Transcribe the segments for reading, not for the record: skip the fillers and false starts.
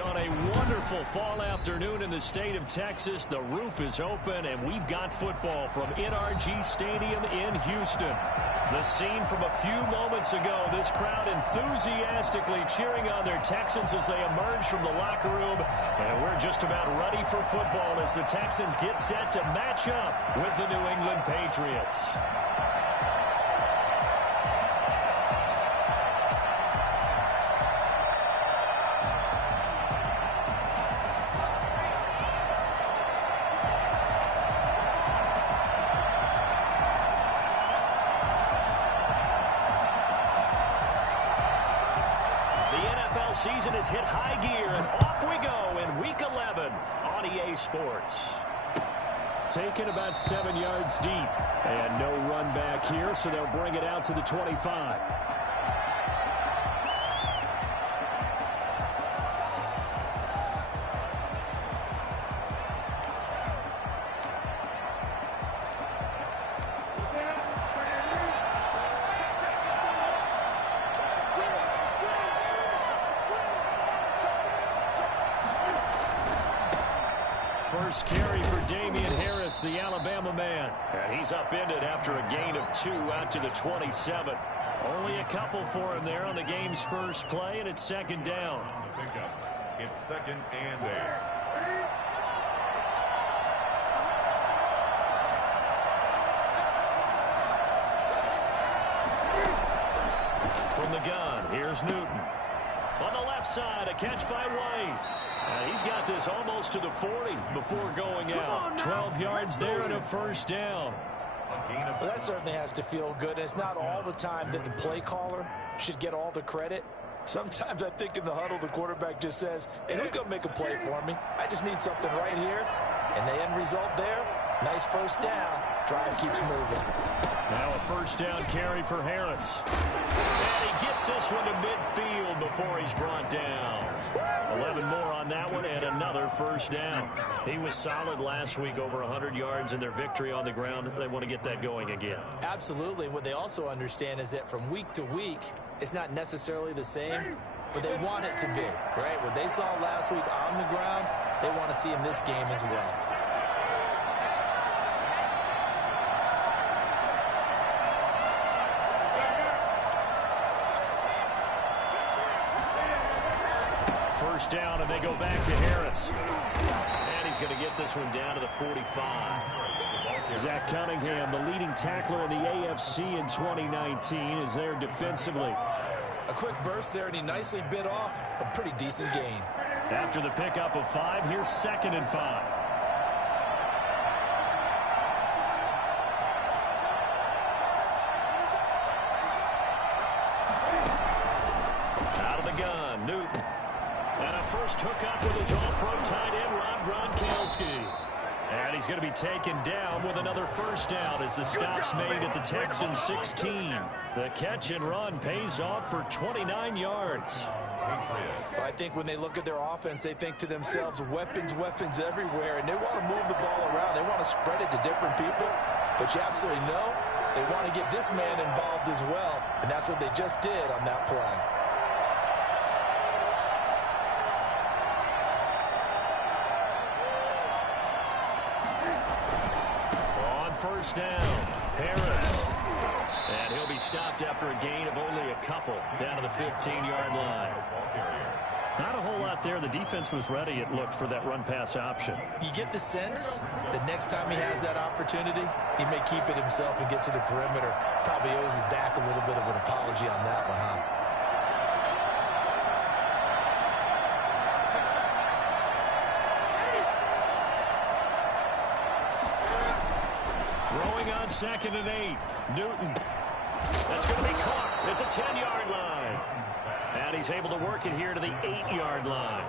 On a wonderful fall afternoon in the state of Texas, the roof is open, and we've got football from NRG Stadium in Houston. The scene from a few moments ago, this crowd enthusiastically cheering on their Texans as they emerge from the locker room. And we're just about ready for football as the Texans get set to match up with the New England Patriots. Season has hit high gear, and off we go in Week 11 on EA Sports. Taken about 7 yards deep, and no run back here, so they'll bring it out to the 25. First carry for Damian Harris, the Alabama man. And he's upended after a gain of 2 out to the 27. Only a couple for him there on the game's first play, and it's second down. It's 2nd and 8. From the gun, here's Newton. On the left side, a catch by White. And he's got this almost to the 40 before going out. 12 yards there and a first down. Well, that certainly has to feel good. It's not all the time that the play caller should get all the credit. Sometimes I think in the huddle, the quarterback just says, hey, who's going to make a play for me? I just need something right here. And the end result there, nice first down. Drive keeps moving. Now a first down carry for Harris. And he gets this one to midfield before he's brought down. 11 more on that one and another first down. He was solid last week, over 100 yards in their victory on the ground. They want to get that going again. Absolutely. What they also understand is that from week to week, it's not necessarily the same, but they want it to be, right? What they saw last week on the ground, they want to see in this game as well. First down, and they go back to Harris. And he's going to get this one down to the 45. Zach Cunningham, the leading tackler in the AFC in 2019, is there defensively. A quick burst there, and he nicely bit off a pretty decent gain. After the pickup of 5, here's 2nd and 5. Out of the gun, Newton. And a first hookup with his all-pro tight end, Rob Gronkowski. And he's going to be taken down with another first down as the stop's made at the Texans 16. The catch and run pays off for 29 yards. Well, I think when they look at their offense, they think to themselves, weapons, weapons everywhere, and they want to move the ball around. They want to spread it to different people, but you absolutely know they want to get this man involved as well, and that's what they just did on that play. First down, Harris. And he'll be stopped after a gain of only a couple down to the 15-yard line. Not a whole lot there. The defense was ready, it looked, for that run-pass option. You get the sense that next time he has that opportunity, he may keep it himself and get to the perimeter. Probably owes his back a little bit of an apology on that one, huh? Throwing on 2nd and 8. Newton. That's going to be caught at the 10-yard line. And he's able to work it here to the 8-yard line.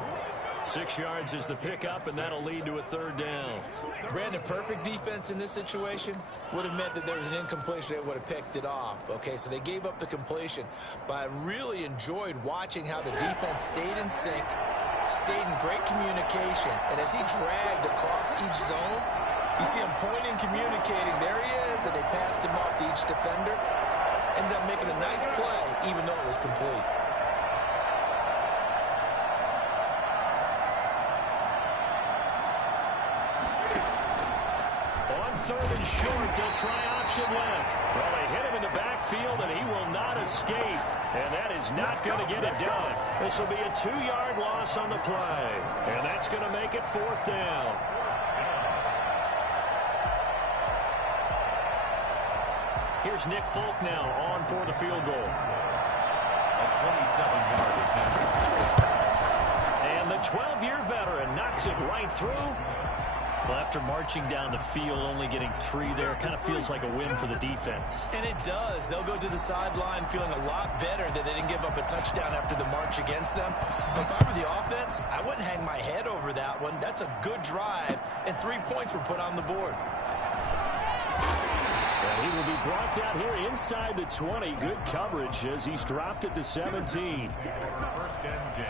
6 yards is the pickup, and that'll lead to a third down. Brandon, perfect defense in this situation would have meant that there was an incompletion that would have picked it off. Okay, so they gave up the completion. But I really enjoyed watching how the defense stayed in sync, stayed in great communication. And as he dragged across each zone, you see him pointing, communicating. There he is, and they passed him off to each defender. Ended up making a nice play, even though it was complete. third and short. They'll try option left. Well, they hit him in the backfield, and he will not escape. And that is not going to get it done. This will be a 2-yard loss on the play. And that's going to make it 4th down. Here's Nick Folk now on for the field goal. A 27-yard attempt. And the 12-year veteran knocks it right through. Well, after marching down the field, only getting 3 there, kind of feels like a win for the defense. And it does. They'll go to the sideline feeling a lot better that they didn't give up a touchdown after the march against them. But if I were the offense, I wouldn't hang my head over that one. That's a good drive, and 3 points were put on the board. And he will be brought down here inside the 20. Good coverage as he's dropped at the 17. 1st and 10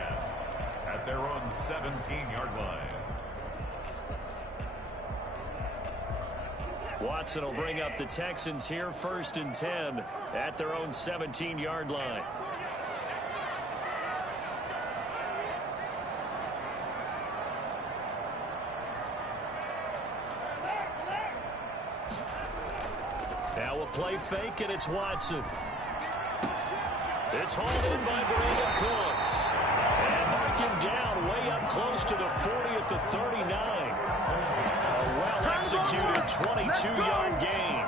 at their own 17-yard line. Watson will bring up the Texans here 1st and 10 at their own 17-yard line. Now a play fake, and it's Watson. It's hauled in by Brandon Cooks. And mark him down way up close to the 40 at the 39. A well-executed 22-yard gain.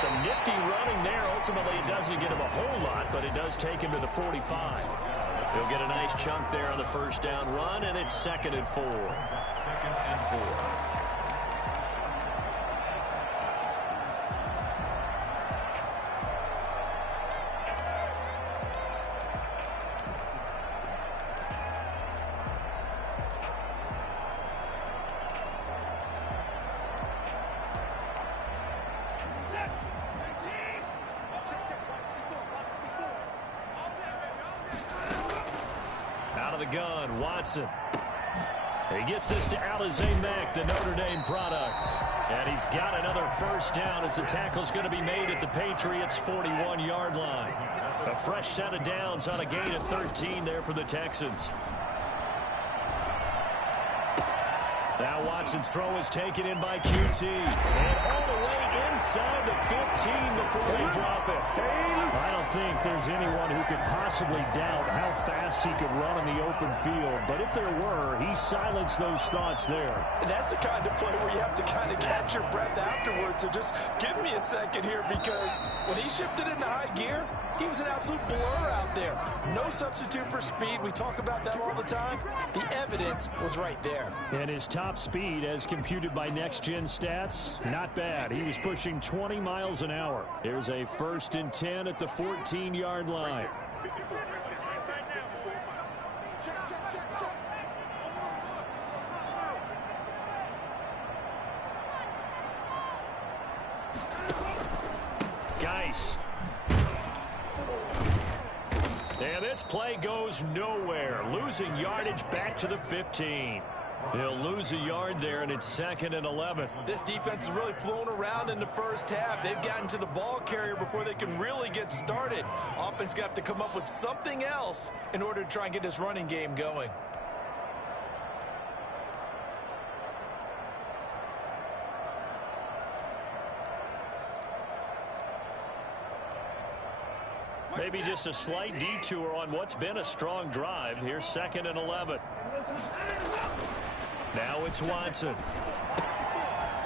Some nifty running there. Ultimately, it doesn't get him a whole lot, but it does take him to the 45. He'll get a nice chunk there on the 1st down run, and it's 2nd and 4. 2nd and 4. Out of the gun, Watson. He gets this to Alize Mack, the Notre Dame product. And he's got another 1st down as the tackle's going to be made at the Patriots' 41-yard line. A fresh set of downs on a gain of 13 there for the Texans. Now Watson's throw is taken in by QT. And all the way inside the 15 before they drop it. I don't think there's anyone who could possibly doubt how fast he could run in the open field. But if there were, he silenced those thoughts there. And that's the kind of play where you have to kind of catch your breath afterwards. So just give me a second here, because when he shifted into high gear, he was an absolute blur out there. No substitute for speed. We talk about that all the time. The evidence was right there. And his top speed, as computed by Next Gen Stats, not bad. He was pushing 20 miles an hour. Here's a 1st and 10 at the 14-yard line. Geis. And this play goes nowhere. Losing yardage back to the 15. They'll lose a yard there, and it's 2nd and 11. This defense has really flown around in the 1st half. They've gotten to the ball carrier before they can really get started. Offense going to have to come up with something else in order to try and get this running game going. Maybe just a slight detour on what's been a strong drive. Here's 2nd and 11. Now it's Watson.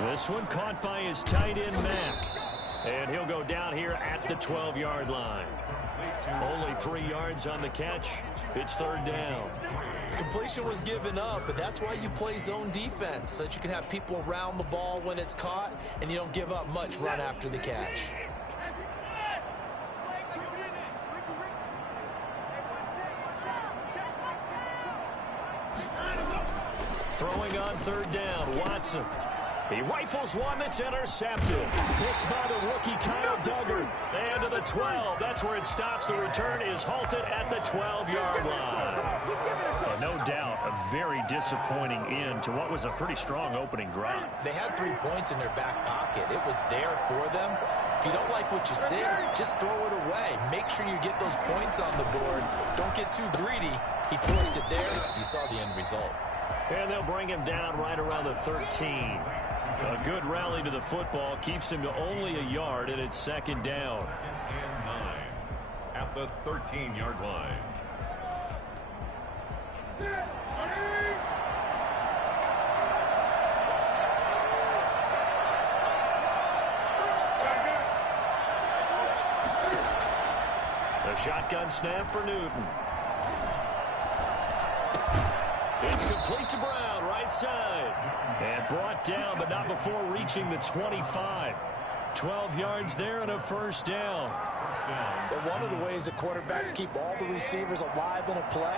This one caught by his tight end, Mack. And he'll go down here at the 12-yard line. Only 3 yards on the catch. It's 3rd down. Completion was given up, but that's why you play zone defense, so that you can have people around the ball when it's caught, and you don't give up much run after the catch. Throwing on 3rd down, Watson. He rifles one that's intercepted. Picked by the rookie Kyle Duggar. And to the 12. That's where it stops. The return is halted at the 12-yard line. Well, no doubt a very disappointing end to what was a pretty strong opening drive. They had 3 points in their back pocket. It was there for them. If you don't like what you see, just throw it away. Make sure you get those points on the board. Don't get too greedy. He forced it there. You saw the end result. And they'll bring him down right around the 13. A good rally to the football keeps him to only a yard, and it's second down. And 9 at the 13-yard line. The shotgun snap for Newton. It's complete to Brown, right side. And brought down, but not before reaching the 25. 12 yards there and a first down. But one of the ways that quarterbacks keep all the receivers alive in a play,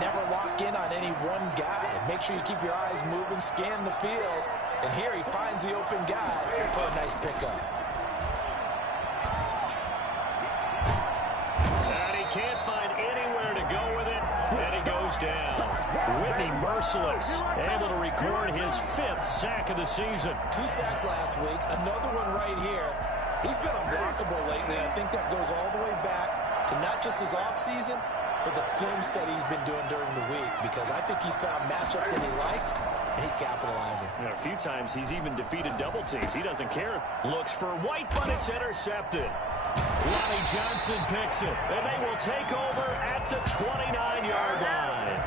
never lock in on any one guy. Make sure you keep your eyes moving, scan the field. And here he finds the open guy for a nice pickup. And he can't find anywhere to go with it. And he goes down. Whitney Merciless, able to record his 5th sack of the season. 2 sacks last week, another one right here. He's been unblockable lately, and I think that goes all the way back to not just his offseason, but the film study he's been doing during the week, because I think he's found matchups that he likes, and he's capitalizing. You know, a few times he's even defeated double teams. He doesn't care. Looks for White, but it's intercepted. Lonnie Johnson picks it, and they will take over at the 29-yard line.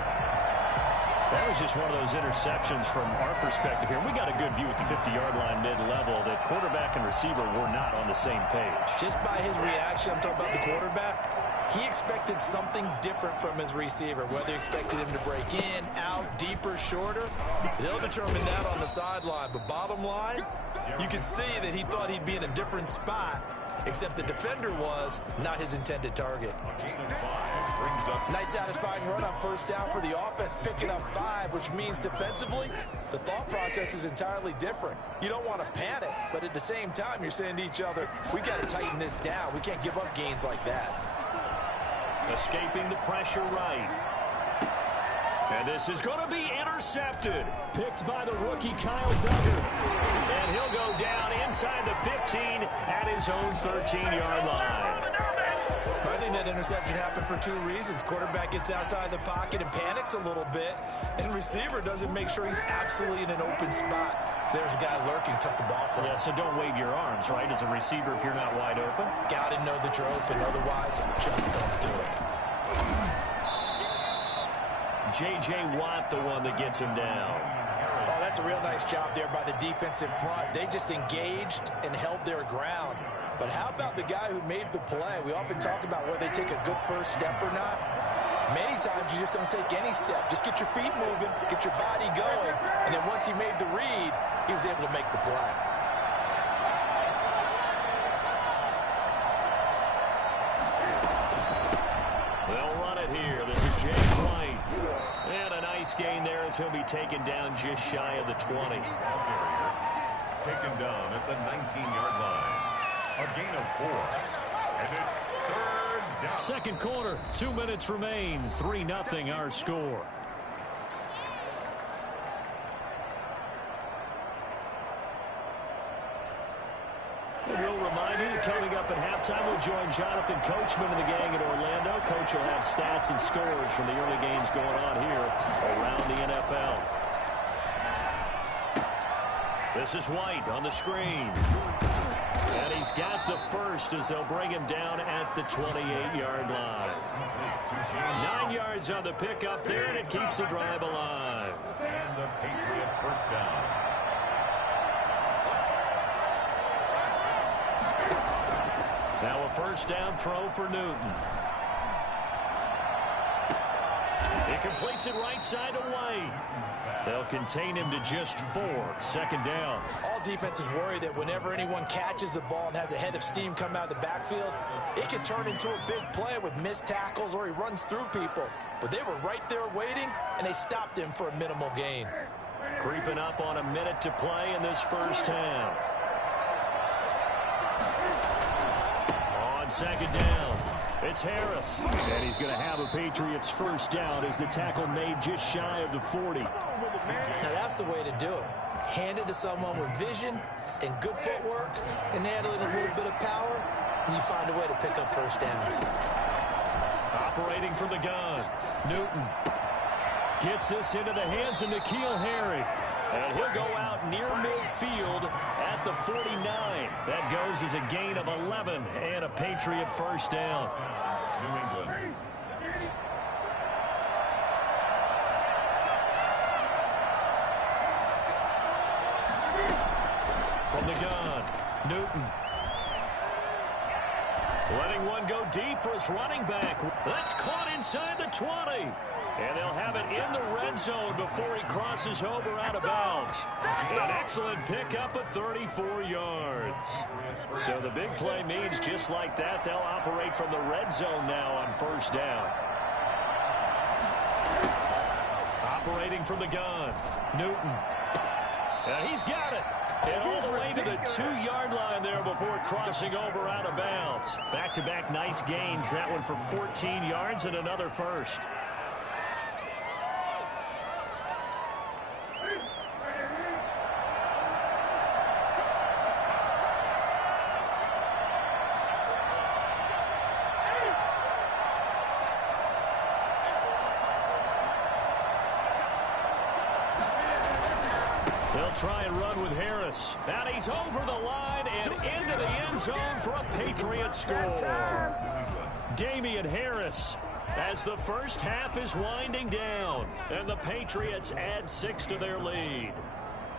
That was just one of those interceptions from our perspective here. We got a good view at the 50-yard line mid-level that quarterback and receiver were not on the same page. Just by his reaction, I'm talking about the quarterback, he expected something different from his receiver, whether he expected him to break in, out, deeper, shorter. They'll determine that on the sideline. But bottom line, you can see that he thought he'd be in a different spot, except the defender was not his intended target. Nice satisfying run on first down for the offense, picking up 5, which means defensively, the thought process is entirely different. You don't want to panic, but at the same time, you're saying to each other, we got to tighten this down. We can't give up gains like that. Escaping the pressure right. And this is going to be intercepted. Picked by the rookie Kyle Duggar. And he'll go down inside the 15 at his own 13-yard line. I think that interception happened for 2 reasons. Quarterback gets outside the pocket and panics a little bit, and receiver doesn't make sure he's absolutely in an open spot. So there's a guy lurking, took the ball from him. Yeah, so don't wave your arms, right, as a receiver if you're not wide open. Got to know that you're open, otherwise just don't do it. J.J. Watt, the one that gets him down. Oh, that's a real nice job there by the defensive front. They just engaged and held their ground. But how about the guy who made the play? We often talk about whether they take a good first step or not. Many times you just don't take any step. Just get your feet moving, get your body going, and then once he made the read, he was able to make the play. They'll run it here. This is James White. And a nice gain there as he'll be taken down just shy of the 20. Taken down at the 19-yard line. A gain of 4. And it's 3rd down. Second quarter, 2 minutes remain. 3-0 our score. And we'll remind you that coming up at halftime, we'll join Jonathan Coachman and the gang in Orlando. Coach will have stats and scores from the early games going on here around the NFL. This is White on the screen. And he's got the first as they'll bring him down at the 28-yard line. 9 yards on the pickup there, and it keeps the drive alive. And the Patriot first down. Now a first down throw for Newton. He completes it right side to White. They'll contain him to just 4. Second down. All defenses worry that whenever anyone catches the ball and has a head of steam come out of the backfield, it can turn into a big play with missed tackles or he runs through people. But they were right there waiting, and they stopped him for a minimal gain. Creeping up on a minute to play in this first half. On second down, it's Harris. And he's going to have a Patriots first down as the tackle made just shy of the 40. Now that's the way to do it. Hand it to someone with vision and good footwork and add in a little bit of power, and you find a way to pick up first downs. Operating from the gun, Newton gets this into the hands of N'Keal Harry. And he'll go out near midfield at the 49. That goes as a gain of 11 and a Patriot first down. New England. From the gun, Newton. Letting one go deep for his running back. That's caught inside the 20. And they'll have it in the red zone before he crosses over out of bounds. An excellent pickup of 34 yards. So the big play means just like that, they'll operate from the red zone now on first down. Operating from the gun, Newton. And he's got it. And all the way to the 2-yard line there before crossing over out of bounds. Back-to-back nice gains. That one for 14 yards and another first. Try and run with Harris. And he's over the line and into the end zone for a Patriot score. Damian Harris as the first half is winding down. And the Patriots add 6 to their lead.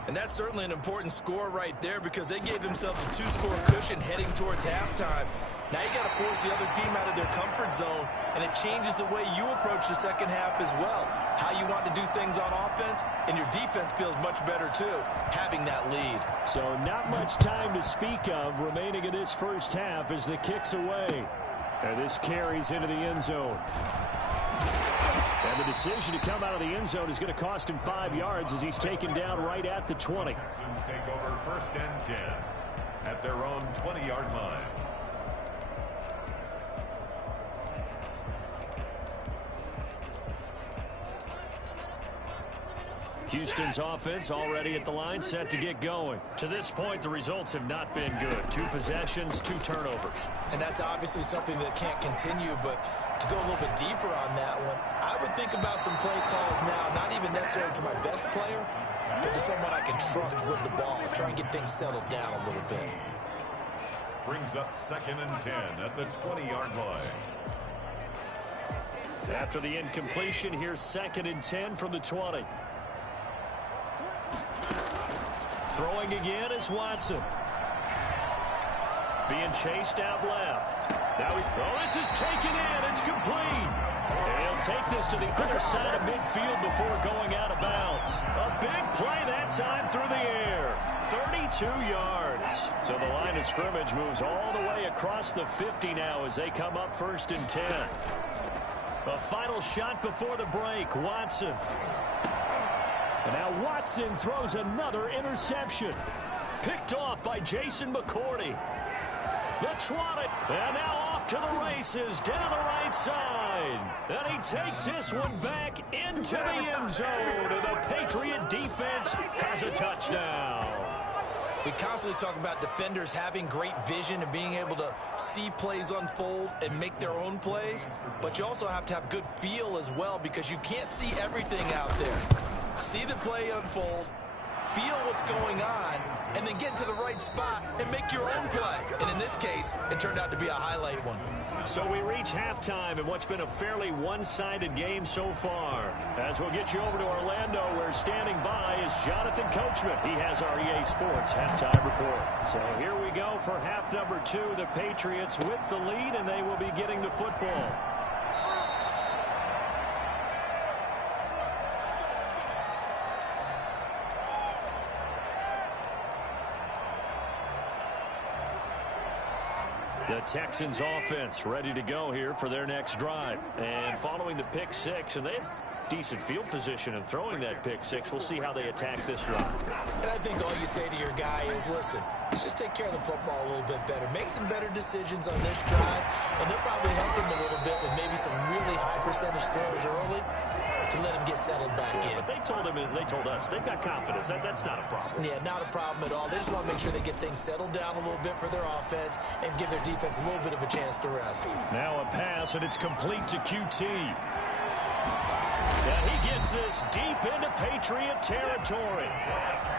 And that's certainly an important score right there because they gave themselves a 2-score cushion heading towards halftime. Now you got to force the other team out of their comfort zone, and it changes the way you approach the second half as well. How you want to do things on offense, and your defense feels much better too, having that lead. So not much time to speak of remaining in this first half as the kick's away. And this carries into the end zone. And the decision to come out of the end zone is going to cost him 5 yards as he's taken down right at the 20. Texans take over first and 10 at their own 20-yard line. Houston's offense already at the line, set to get going. To this point, the results have not been good. 2 possessions, 2 turnovers. And that's obviously something that can't continue, but to go a little bit deeper on that one, I would think about some play calls now, not even necessarily to my best player, but to someone I can trust with the ball. Try and get things settled down a little bit. Brings up second and 10 at the 20-yard line. After the incompletion, here's second and 10 from the 20. Throwing again is Watson. Being chased out left. Now this is taken in. It's complete. And he'll take this to the other side of midfield before going out of bounds. A big play that time through the air. 32 yards. So the line of scrimmage moves all the way across the 50 now as they come up first and 10. A final shot before the break. Watson. And now Watson throws another interception. Picked off by Jason McCourty. The trotted. And now off to the races down the right side. And he takes this one back into the end zone. And the Patriot defense has a touchdown. We constantly talk about defenders having great vision and being able to see plays unfold and make their own plays. But you also have to have good feel as well because you can't see everything out there. See the play unfold, feel what's going on, and then get to the right spot and make your own play. And in this case, it turned out to be a highlight one. So we reach halftime in what's been a fairly one-sided game so far. As we'll get you over to Orlando, where standing by is Jonathan Coachman. He has our EA Sports halftime report. So here we go for half number 2. The Patriots with the lead, and they will be getting the football. The Texans offense ready to go here for their next drive. And following the pick 6, and they decent field position and throwing that pick six. We'll see how they attack this drive. And I think all you say to your guy is, listen, let's just take care of the football a little bit better. Make some better decisions on this drive, and they'll probably help him a little bit with maybe some really high percentage throws early to let him get settled back in. But they told him, and they told us, they've got confidence. That's not a problem. Yeah, not a problem at all. They just want to make sure they get things settled down a little bit for their offense and give their defense a little bit of a chance to rest. Now a pass, and it's complete to QT. And he gets this deep into Patriot territory.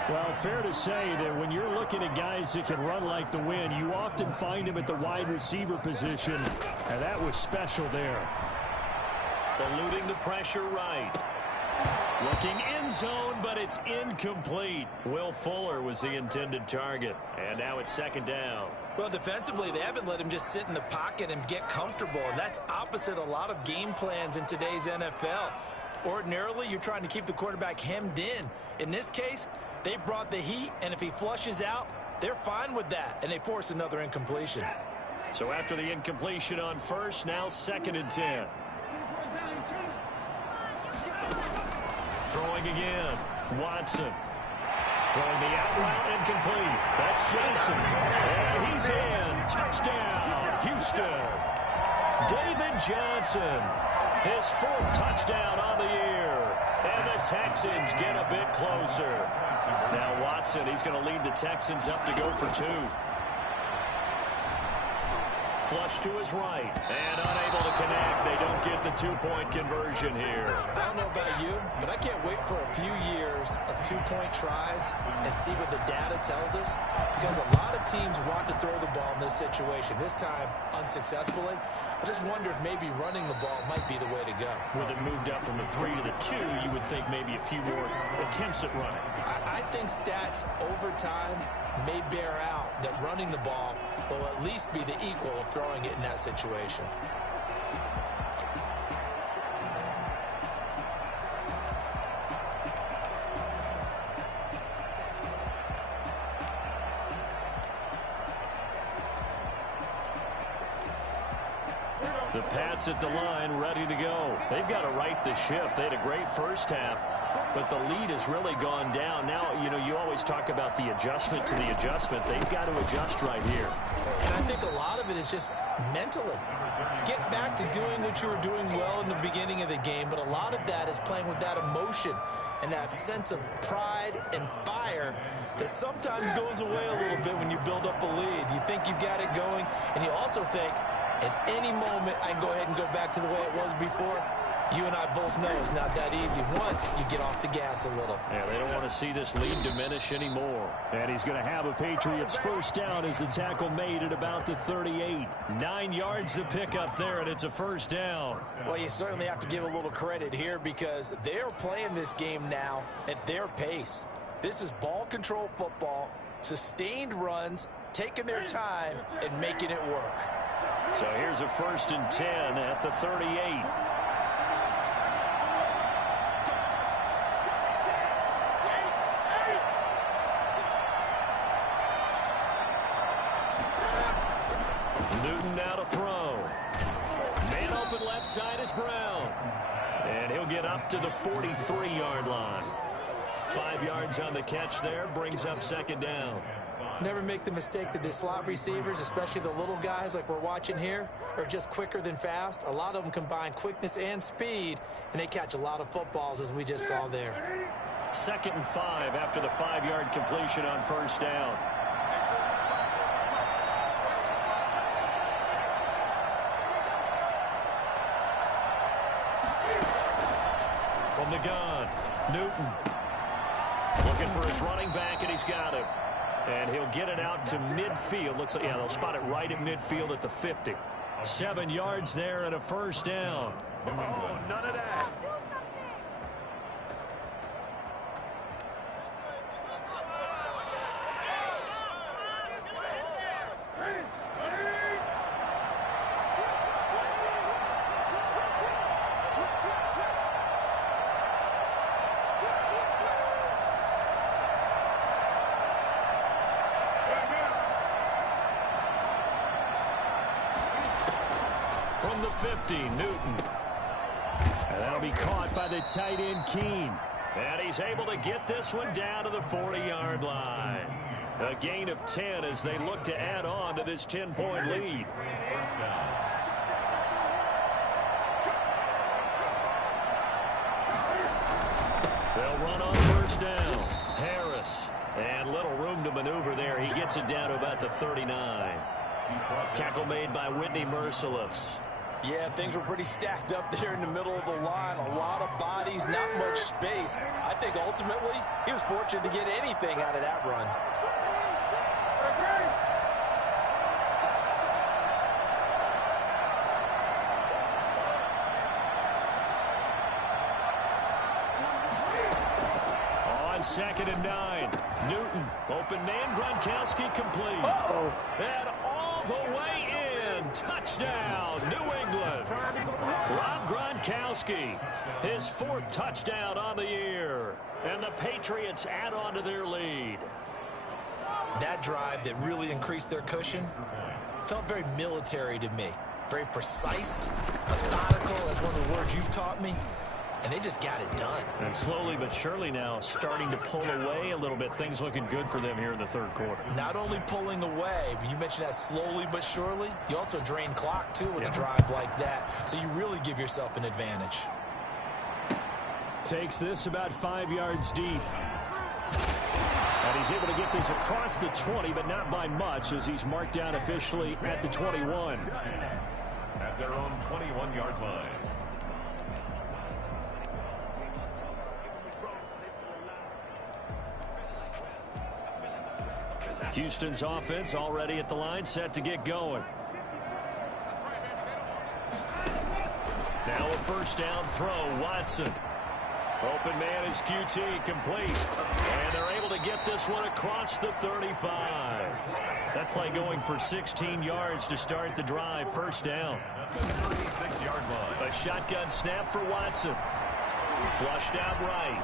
Well, fair to say that when you're looking at guys that can run like the wind, you often find them at the wide receiver position, and that was special there. Eluding the pressure right. Looking end zone, but it's incomplete. Will Fuller was the intended target. And now it's second down. Well, defensively, they haven't let him just sit in the pocket and get comfortable, and that's opposite a lot of game plans in today's NFL. Ordinarily, you're trying to keep the quarterback hemmed in. In this case, they brought the heat, and if he flushes out, they're fine with that, and they force another incompletion. So after the incompletion on first, now 2nd and 10. Throwing again. Watson. Throwing the out route incomplete. That's Johnson. And he's in. Touchdown, Houston. David Johnson. His 4th touchdown on the year. And the Texans get a bit closer. Now Watson, he's going to lead the Texans up to go for 2. Flush to his right, and unable to connect. They don't get the 2-point conversion here. I don't know about you, but I can't wait for a few years of 2-point tries and see what the data tells us, because a lot of teams want to throw the ball in this situation. This time, unsuccessfully. I just wonder if maybe running the ball might be the way to go. With it moved up from the 3 to the 2, you would think maybe a few more attempts at running. I think stats over time may bear out that running the ball will at least be the equal of throwing it in that situation. The Pats at the line, ready to go. They've got to right the ship. They had a great first half, but the lead has really gone down. Now, you always talk about the adjustment to the adjustment. They've got to adjust right here. And I think a lot of it is just mentally. Get back to doing what you were doing well in the beginning of the game, but a lot of that is playing with that emotion and that sense of pride and fire that sometimes goes away a little bit when you build up a lead. You think you got it going, and you also think, at any moment, I can go ahead and go back to the way it was before. You and I both know it's not that easy once you get off the gas a little. Yeah, they don't want to see this lead diminish anymore. And he's going to have a Patriots first down as the tackle made at about the 38. 9 yards to pick up there, and it's a first down. Well, you certainly have to give a little credit here because they're playing this game now at their pace. This is ball control football, sustained runs, taking their time, and making it work. So here's a 1st and 10 at the 38. Newton now to throw. Man open left side is Brown. And he'll get up to the 43-yard line. 5 yards on the catch there, brings up 2nd down. Never make the mistake that the slot receivers, especially the little guys like we're watching here, are just quicker than fast. A lot of them combine quickness and speed, and they catch a lot of footballs, as we just saw there. 2nd and 5 after the 5-yard completion on first down. From the gun, Newton. Looking for his running back, and he's got him. And he'll get it out to midfield. Looks like, yeah, they'll spot it right at midfield at the 50. 7 yards there and a first down. Oh, none of that. From the 50, Newton. And that'll be caught by the tight end, Keene. And he's able to get this one down to the 40-yard line. A gain of 10 as they look to add on to this 10-point lead. First down. They'll run on first down. Harris. And little room to maneuver there. He gets it down to about the 39. Tackle made by Whitney Merciless. Yeah, things were pretty stacked up there in the middle of the line. A lot of bodies, not much space. I think ultimately he was fortunate to get anything out of that run. On 2nd and 9. Newton, open man, Gronkowski complete. And all the way in. Touchdown, New England. Rob Gronkowski, his 4th touchdown on the year. And the Patriots add on to their lead. That drive that really increased their cushion felt very military to me. Very precise, methodical, that's one of the words you've taught me. And they just got it done. And slowly but surely now starting to pull away a little bit. Things looking good for them here in the 3rd quarter. Not only pulling away, but you mentioned that slowly but surely. You also drain clock, too, with a drive like that. So you really give yourself an advantage. Takes this about 5 yards deep. And he's able to get this across the 20, but not by much as he's marked down officially at the 21. At their own 21-yard line. Houston's offense already at the line, set to get going. Now a first down throw, Watson. Open man is QT, complete. And they're able to get this one across the 35. That play going for 16 yards to start the drive, first down. At the 36-yard line. A shotgun snap for Watson. Flushed out right.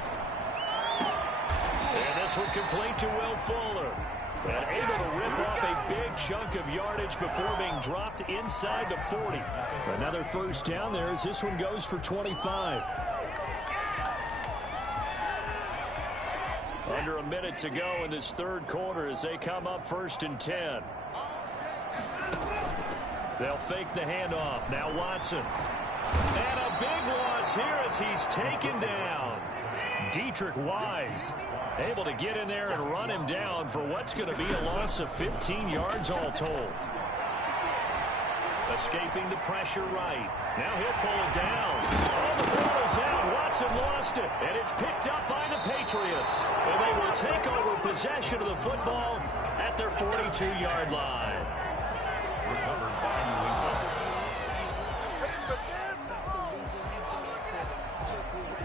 And this one complete to Will Fuller. And able to rip off a big chunk of yardage before being dropped inside the 40. Another first down there as this one goes for 25. Under a minute to go in this 3rd quarter as they come up 1st and 10. They'll fake the handoff. Now Watson. And a big loss here as he's taken down. Dietrich Wise able to get in there and run him down for what's going to be a loss of 15 yards all told. Escaping the pressure right. Now he'll pull it down. Oh, the ball is out. Watson lost it. And it's picked up by the Patriots. And they will take over possession of the football at their 42-yard line. Recovered by New England.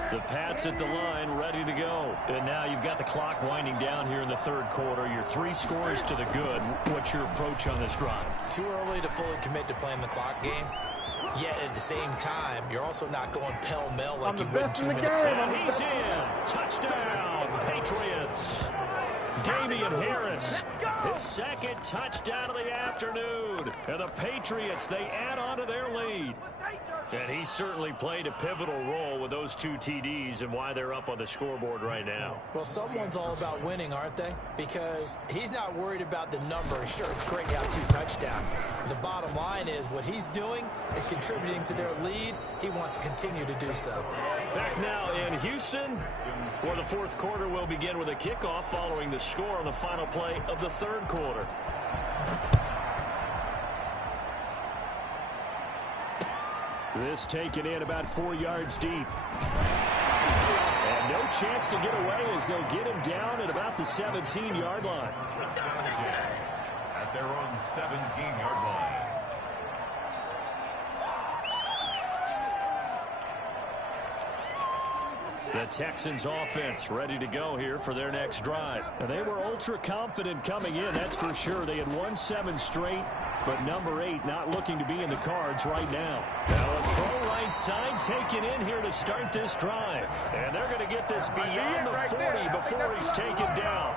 The Pats at the line, ready to go. And now you've got the clock winding down here in the 3rd quarter. Your 3 scores to the good. What's your approach on this drive? Too early to fully commit to playing the clock game. Yet at the same time, you're also not going pell-mell like you would in 2 minutes. And he's in. Touchdown, Patriots. Damian Harris, his 2nd touchdown of the afternoon. And the Patriots, they add on to their lead. And he certainly played a pivotal role with those 2 TDs and why they're up on the scoreboard right now. Well, someone's all about winning, aren't they? Because he's not worried about the number. Sure, it's great to have 2 touchdowns. The bottom line is what he's doing is contributing to their lead. He wants to continue to do so. Back now in Houston, where the 4th quarter will begin with a kickoff following the score on the final play of the 3rd quarter. This taken in about 4 yards deep. And no chance to get away as they'll get him down at about the 17-yard line. At their own 17-yard line. The Texans offense ready to go here for their next drive. And they were ultra confident coming in, that's for sure. They had won 7 straight, but number 8 not looking to be in the cards right now. Now a throw right side taken in here to start this drive. And they're going to get this beyond the 40 before he's taken down.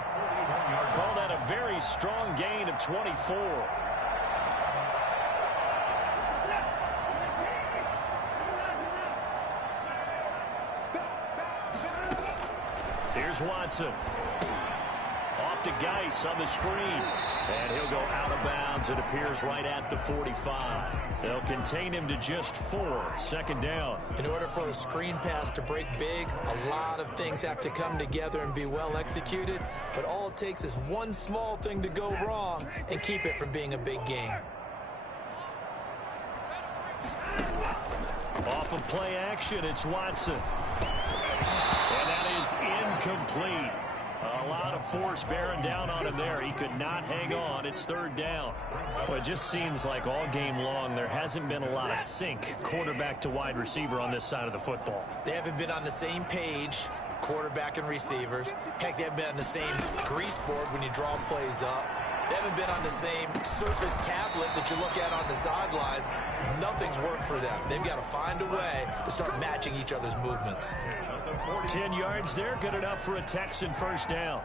Call that a very strong gain of 24. Here's Watson. Off to Geis on the screen. And he'll go out of bounds. It appears right at the 45. They'll contain him to just 4. Second down. In order for a screen pass to break big, a lot of things have to come together and be well executed. But all it takes is one small thing to go wrong and keep it from being a big game. Off of play action, it's Watson. And that is incomplete. A lot of force bearing down on him there. He could not hang on. It's third down. Well, it just seems like all game long there hasn't been a lot of sync quarterback to wide receiver on this side of the football. They haven't been on the same page, quarterback and receivers. Heck, they haven't been on the same grease board when you draw plays up. They haven't been on the same surface tablet that you look at on the sidelines. Nothing's worked for them. They've got to find a way to start matching each other's movements. 10 yards there, good enough for a Texan first down.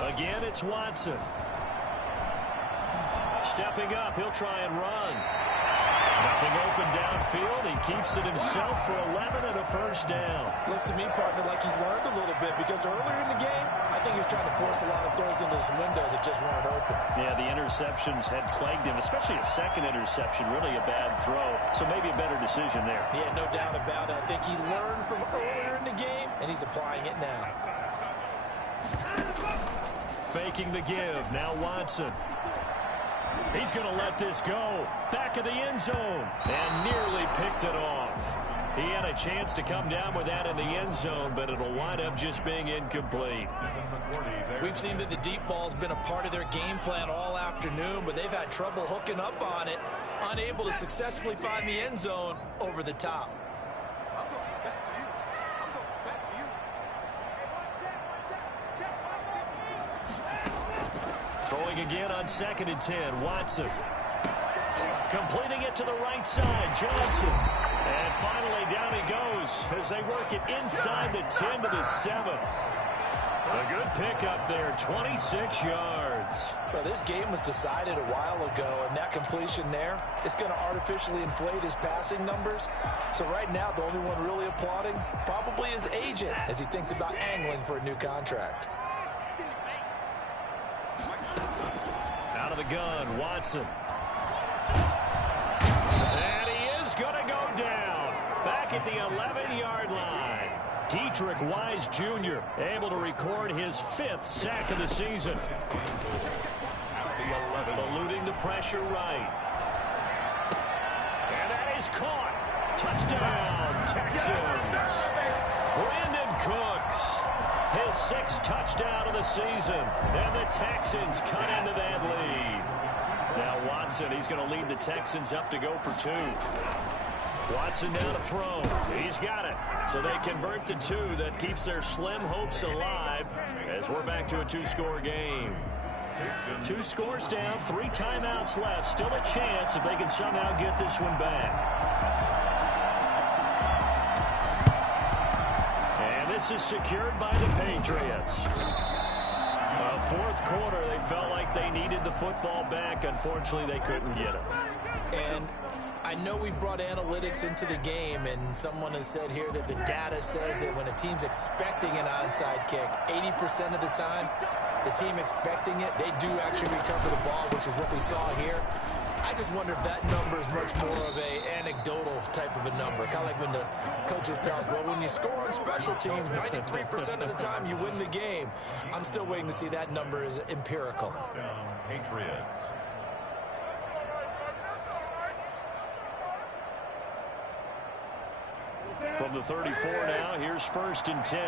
Again, it's Watson. Stepping up, he'll try and run. Nothing open downfield. He keeps it himself for 11 and a first down. Looks to me, partner, like he's learned a little bit because earlier in the game, I think he was trying to force a lot of throws into some windows that just weren't open. Yeah, the interceptions had plagued him, especially a second interception, really a bad throw. So maybe a better decision there. Yeah, no doubt about it. I think he learned from earlier in the game, and he's applying it now. Faking the give. Now Watson. He's going to let this go. Back of the end zone. And nearly picked it off. He had a chance to come down with that in the end zone, but it'll wind up just being incomplete. We've seen that the deep ball's been a part of their game plan all afternoon, but they've had trouble hooking up on it, unable to successfully find the end zone over the top. I'm going back to you. I'm going back to you. Throwing again on 2nd and 10. Watson. Completing it to the right side. Johnson. And finally down he goes as they work it inside the 10 to the 7. A good pickup there. 26 yards. Well, this game was decided a while ago, and that completion there is going to artificially inflate his passing numbers. So right now, the only one really applauding probably his agent as he thinks about angling for a new contract. Out of the gun, Watson. And he is going to go down. Back at the 11-yard line. Dietrich Wise Jr. able to record his 5th sack of the season. Eluding the pressure right. And that is caught. Touchdown, Texans. Brandon Cooks. His 6th touchdown of the season. And the Texans cut into that lead. Now Watson, he's going to lead the Texans up to go for 2. Watson down to throw. He's got it. So they convert the 2. That keeps their slim hopes alive as we're back to a 2-score game. 2 scores down, 3 timeouts left. Still a chance if they can somehow get this one back. And this is secured by the Patriots. 4th quarter, they felt like they needed the football back. Unfortunately, they couldn't get it. And I know we brought analytics into the game, and someone has said here that the data says that when a team's expecting an onside kick, 80% of the time, the team expecting it, they do actually recover the ball, which is what we saw here. I just wonder if that number is much more of a anecdotal type of a number. Kind of like when the coaches tell us, well, when you score on special teams, 93% of the time you win the game. I'm still waiting to see that number is empirical. Patriots. From the 34 now, here's 1st and 10.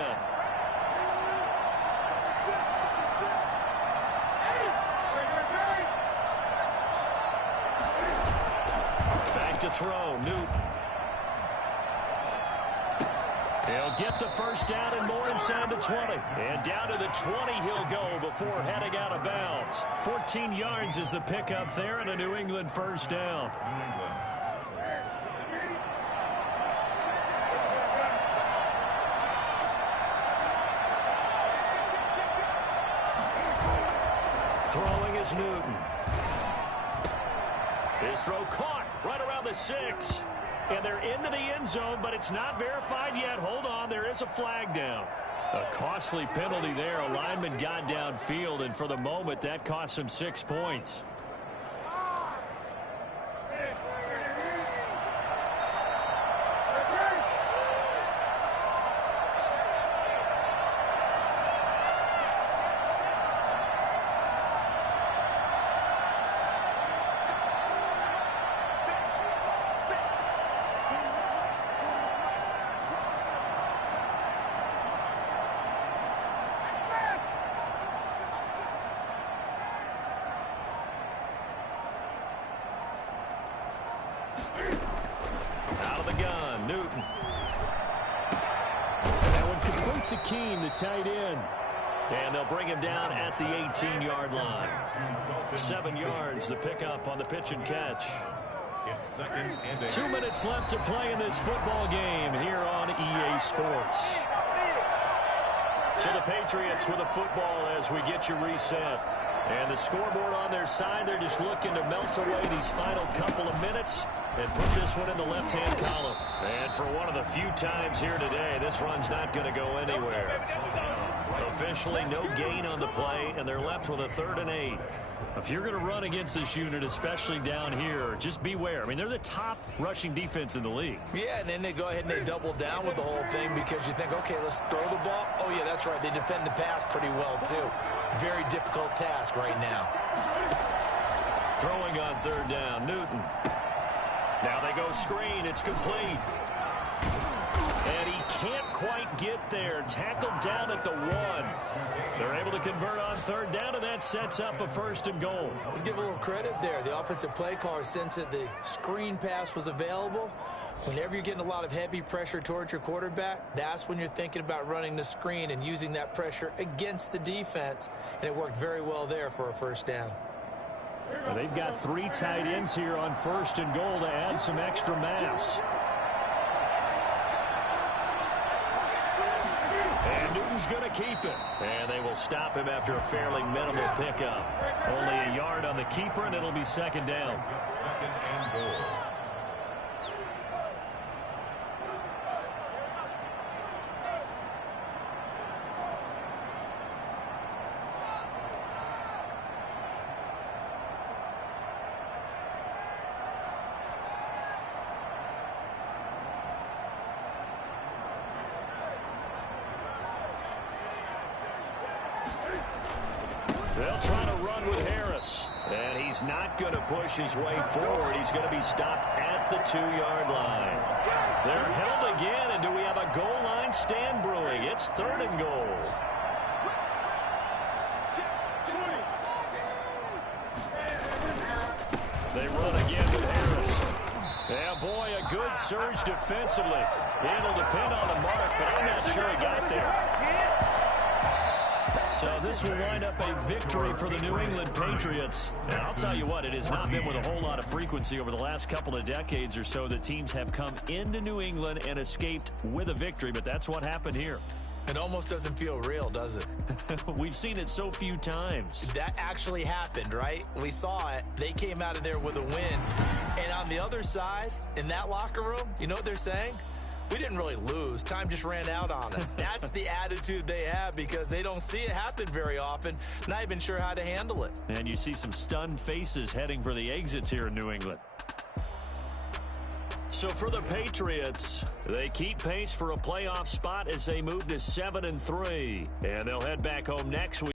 Back to throw, Newton. He'll get the first down and more inside the 20. And down to the 20 he'll go before heading out of bounds. 14 yards is the pickup there and a New England first down. Throwing is Newton. His throw caught right around the 6. And they're into the end zone, but it's not verified yet. Hold on, there is a flag down. A costly penalty there. A lineman got downfield, and for the moment, that cost him 6 points. Out of the gun, Newton. That one complete to Keene, the tight end. And they'll bring him down at the 18-yard line. 7 yards, the pickup on the pitch and catch. It's 2nd and 8. 2 minutes left to play in this football game here on EA Sports. So the Patriots with a football as we get you reset. And the scoreboard on their side, they're just looking to melt away these final couple of minutes and put this one in the left-hand column. And for one of the few times here today, this run's not going to go anywhere. Officially, no gain on the play, and they're left with a 3rd and 8. If you're going to run against this unit, especially down here, just beware. I mean, they're the top rushing defense in the league. Yeah, and then they go ahead and they double down with the whole thing because you think, okay, let's throw the ball. Oh, yeah, that's right. They defend the pass pretty well, too. Very difficult task right now. Throwing on 3rd down, Newton. Now they go screen. It's complete. And he can't quite get there. Tackled down at the 1. They're able to convert on 3rd down, and that sets up a 1st and goal. Let's give a little credit there. The offensive play caller, since that the screen pass was available, whenever you're getting a lot of heavy pressure towards your quarterback, that's when you're thinking about running the screen and using that pressure against the defense, and it worked very well there for a 1st down. Well, they've got 3 tight ends here on 1st and goal to add some extra mass. And Newton's going to keep it. And they will stop him after a fairly minimal pickup. Only a yard on the keeper, and it'll be 2nd down. 2nd and goal. They'll try to run with Harris. And he's not going to push his way forward. He's going to be stopped at the 2-yard line. They're held again, and do we have a goal line stand brewing? It's 3rd and goal. They run again with Harris. Yeah, boy, a good surge defensively. It'll depend on the mark, but I'm not sure he got there. So this will wind up a victory for the New England Patriots. And I'll tell you what, it has not been with a whole lot of frequency over the last couple of decades or so that teams have come into New England and escaped with a victory, but that's what happened here. It almost doesn't feel real, does it? We've seen it so few times. That actually happened, right? We saw it. They came out of there with a win. And on the other side, in that locker room, you know what they're saying? We didn't really lose. Time just ran out on us. That's the attitude they have because they don't see it happen very often, not even sure how to handle it. And you see some stunned faces heading for the exits here in New England. So for the Patriots, they keep pace for a playoff spot as they move to 7-3. And they'll head back home next week.